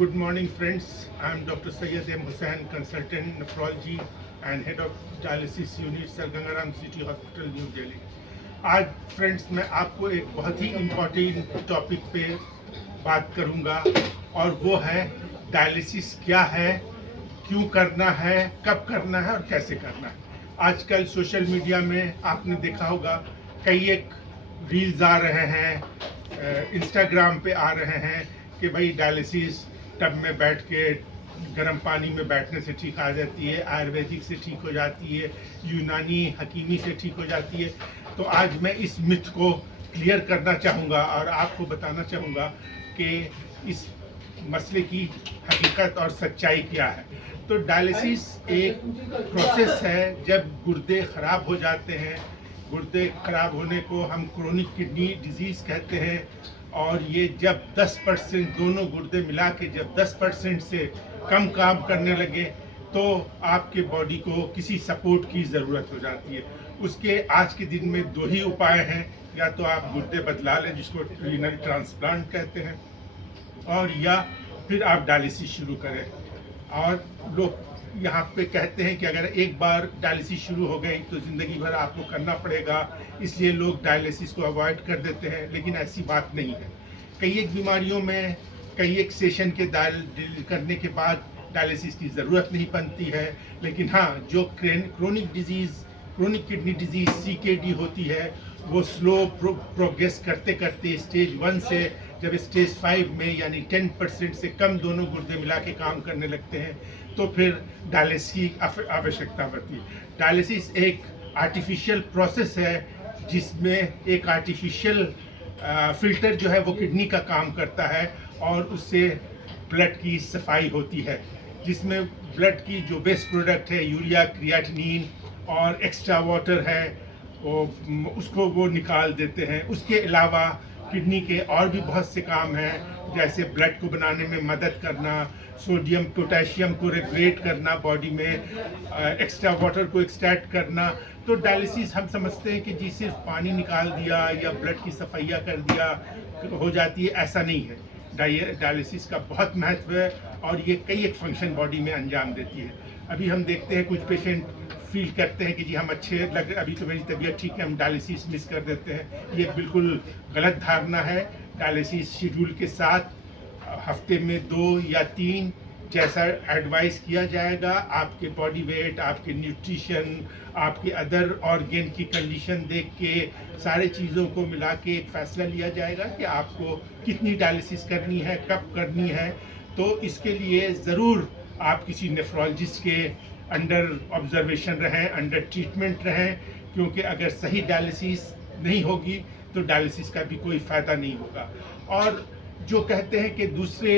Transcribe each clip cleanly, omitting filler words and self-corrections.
Good morning, friends. I am Dr. Syed M. Hussain, consultant nephrology and head of dialysis unit, Sir Gangaram City Hospital, New Delhi. आज friends मैं आपको एक बहुत ही important topic पे बात करूंगा और वो है डायलिसिस क्या है, क्यों करना है, कब करना है और कैसे करना है। आजकल सोशल मीडिया में आपने देखा होगा कई एक रील्स आ रहे हैं, इंस्टाग्राम पे आ रहे हैं कि भाई डायलिसिस टब में बैठ के गर्म पानी में बैठने से ठीक आ जाती है, आयुर्वेदिक से ठीक हो जाती है, यूनानी हकीमी से ठीक हो जाती है। तो आज मैं इस मिथ को क्लियर करना चाहूँगा और आपको बताना चाहूँगा कि इस मसले की हकीकत और सच्चाई क्या है। तो डायलिसिस एक प्रोसेस है जब गुर्दे ख़राब हो जाते हैं। गुर्दे ख़राब होने को हम क्रोनिक किडनी डिजीज़ कहते हैं और ये जब 10% दोनों गुर्दे मिला के जब 10% से कम काम करने लगे तो आपके बॉडी को किसी सपोर्ट की ज़रूरत हो जाती है। उसके आज के दिन में दो ही उपाय हैं, या तो आप गुर्दे बदला लें जिसको रीनल ट्रांसप्लांट कहते हैं, और या फिर आप डायलिसिस शुरू करें। और लोग यहाँ पे कहते हैं कि अगर एक बार डायलिसिस शुरू हो गई तो ज़िंदगी भर आपको करना पड़ेगा, इसलिए लोग डायलिसिस को अवॉइड कर देते हैं, लेकिन ऐसी बात नहीं है। कई एक बीमारियों में कई एक सेशन के करने के बाद डायलिसिस की ज़रूरत नहीं बनती है, लेकिन हाँ, जो chronic disease, chronic kidney disease CKD होती है, वो स्लो प्रोग्रेस करते करते स्टेज 1 से जब स्टेज 5 में यानी 10% से कम दोनों गुर्दे मिला के काम करने लगते हैं तो फिर डायलिसिस की आवश्यकता पड़ती है। डायलिसिस एक आर्टिफिशियल प्रोसेस है जिसमें एक आर्टिफिशियल फिल्टर जो है वो किडनी का काम करता है और उससे ब्लड की सफाई होती है, जिसमें ब्लड की जो वेस्ट प्रोडक्ट है यूरिया, क्रिएटिनिन और एक्स्ट्रा वाटर है उसको वो निकाल देते हैं। उसके अलावा किडनी के और भी बहुत से काम हैं, जैसे ब्लड को बनाने में मदद करना, सोडियम पोटेशियम को रेगुलेट करना बॉडी में, एक्स्ट्रा वाटर को एक्सट्रैक्ट करना। तो डायलिसिस हम समझते हैं कि जी सिर्फ पानी निकाल दिया या ब्लड की सफाइया कर दिया हो जाती है, ऐसा नहीं है। डायलिसिस का बहुत महत्व है और ये कई एक फंक्शन बॉडी में अंजाम देती है। अभी हम देखते हैं कुछ पेशेंट फील करते हैं कि जी हम अच्छे लग, अभी तो मेरी तबीयत ठीक है, हम डायलिसिस मिस कर देते हैं। ये बिल्कुल गलत धारणा है। डायलिसिस शेड्यूल के साथ हफ्ते में 2 या 3 जैसा एडवाइस किया जाएगा, आपके बॉडी वेट, आपके न्यूट्रिशन, आपके अदर ऑर्गन की कंडीशन देख के सारे चीज़ों को मिला के एक फ़ैसला लिया जाएगा कि आपको कितनी डायलिसिस करनी है, कब करनी है। तो इसके लिए ज़रूर आप किसी नेफ्रोलॉजिस्ट के अंडर ऑब्जर्वेशन रहें, अंडर ट्रीटमेंट रहें, क्योंकि अगर सही डायलिसिस नहीं होगी तो डायलिसिस का भी कोई फ़ायदा नहीं होगा। और जो कहते हैं कि दूसरे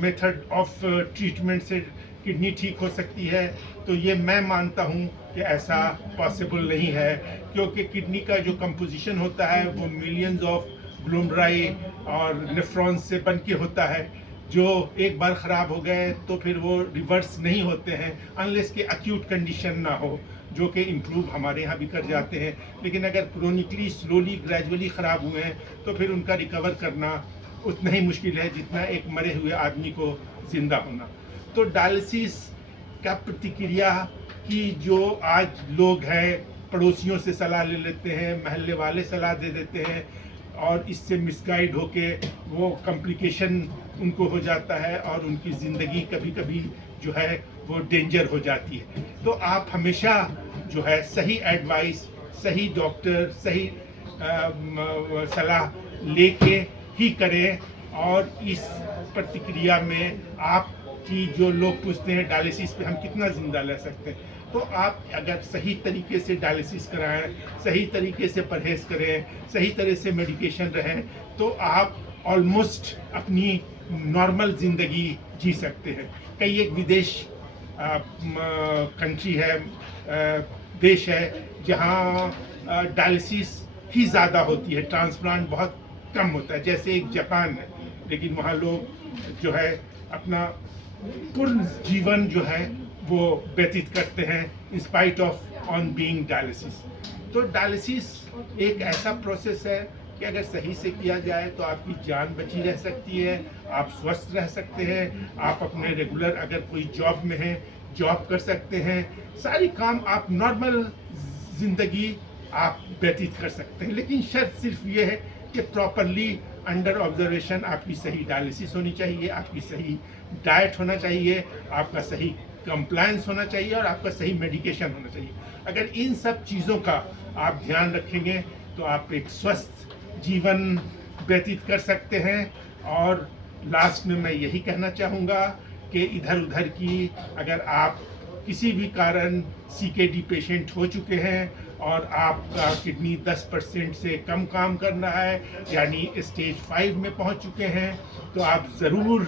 मेथड ऑफ ट्रीटमेंट से किडनी ठीक हो सकती है, तो ये मैं मानता हूँ कि ऐसा पॉसिबल नहीं है, क्योंकि किडनी का जो कंपोजिशन होता है वो मिलियंस ऑफ ग्लोमेरुलाई और नेफ्रॉन्स से बन के होता है, जो एक बार ख़राब हो गए तो फिर वो रिवर्स नहीं होते हैं अनलेस के एक्यूट कंडीशन ना हो, जो कि इम्प्रूव हमारे यहाँ भी कर जाते हैं। लेकिन अगर क्रोनिकली स्लोली ग्रेजुअली ख़राब हुए हैं तो फिर उनका रिकवर करना उतना ही मुश्किल है जितना एक मरे हुए आदमी को ज़िंदा होना। तो डायलिसिस का प्रतिक्रिया की जो आज लोग हैं पड़ोसियों से सलाह ले लेते हैं, महल्ले वाले सलाह दे देते हैं और इससे मिसगाइड होके वो कॉम्प्लिकेशन उनको हो जाता है और उनकी ज़िंदगी कभी कभी जो है वो डेंजर हो जाती है। तो आप हमेशा जो है सही एडवाइस, सही डॉक्टर, सही सलाह लेके ही करें। और इस प्रतिक्रिया में आपकी जो लोग पूछते हैं डायलिसिस पे हम कितना ज़िंदा रह सकते हैं, तो आप अगर सही तरीके से डायलिसिस कराएं, सही तरीके से परहेज़ करें, सही तरह से मेडिकेशन रहें, तो आप ऑलमोस्ट अपनी नॉर्मल ज़िंदगी जी सकते हैं। कई एक विदेश कंट्री है, देश है जहाँ डायलिसिस ही ज़्यादा होती है, ट्रांसप्लांट बहुत कम होता है, जैसे एक जापान है, लेकिन वहाँ लोग जो है अपना पूर्ण जीवन जो है वो व्यतीत करते हैं in spite of on being dialysis. तो डायलिसिस एक ऐसा प्रोसेस है कि अगर सही से किया जाए तो आपकी जान बची रह सकती है, आप स्वस्थ रह सकते हैं, आप अपने रेगुलर अगर कोई जॉब में हैं जॉब कर सकते हैं, सारी काम आप नॉर्मल ज़िंदगी आप व्यतीत कर सकते हैं। लेकिन शर्त सिर्फ ये है कि प्रॉपरली अंडर ऑब्जर्वेशन आपकी सही डायलिसिस होनी चाहिए, आपकी सही डाइट होना चाहिए, आपका सही कंप्लायंस होना चाहिए और आपका सही मेडिकेशन होना चाहिए। अगर इन सब चीज़ों का आप ध्यान रखेंगे तो आप एक स्वस्थ जीवन व्यतीत कर सकते हैं। और लास्ट में मैं यही कहना चाहूँगा कि इधर उधर की अगर आप किसी भी कारण सीकेडी पेशेंट हो चुके हैं और आपका किडनी 10% से कम काम कर रहा है, यानी स्टेज 5 में पहुंच चुके हैं, तो आप ज़रूर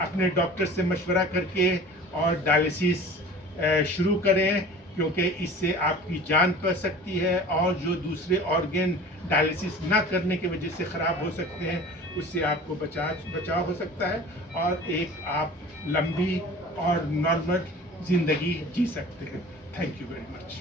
अपने डॉक्टर से मशवरा करके और डायलिसिस शुरू करें, क्योंकि इससे आपकी जान बच सकती है और जो दूसरे ऑर्गन डायलिसिस ना करने की वजह से ख़राब हो सकते हैं उससे आपको बचाव हो सकता है और एक आप लंबी और नॉर्मल ज़िंदगी जी सकते हैं। Thank you very much.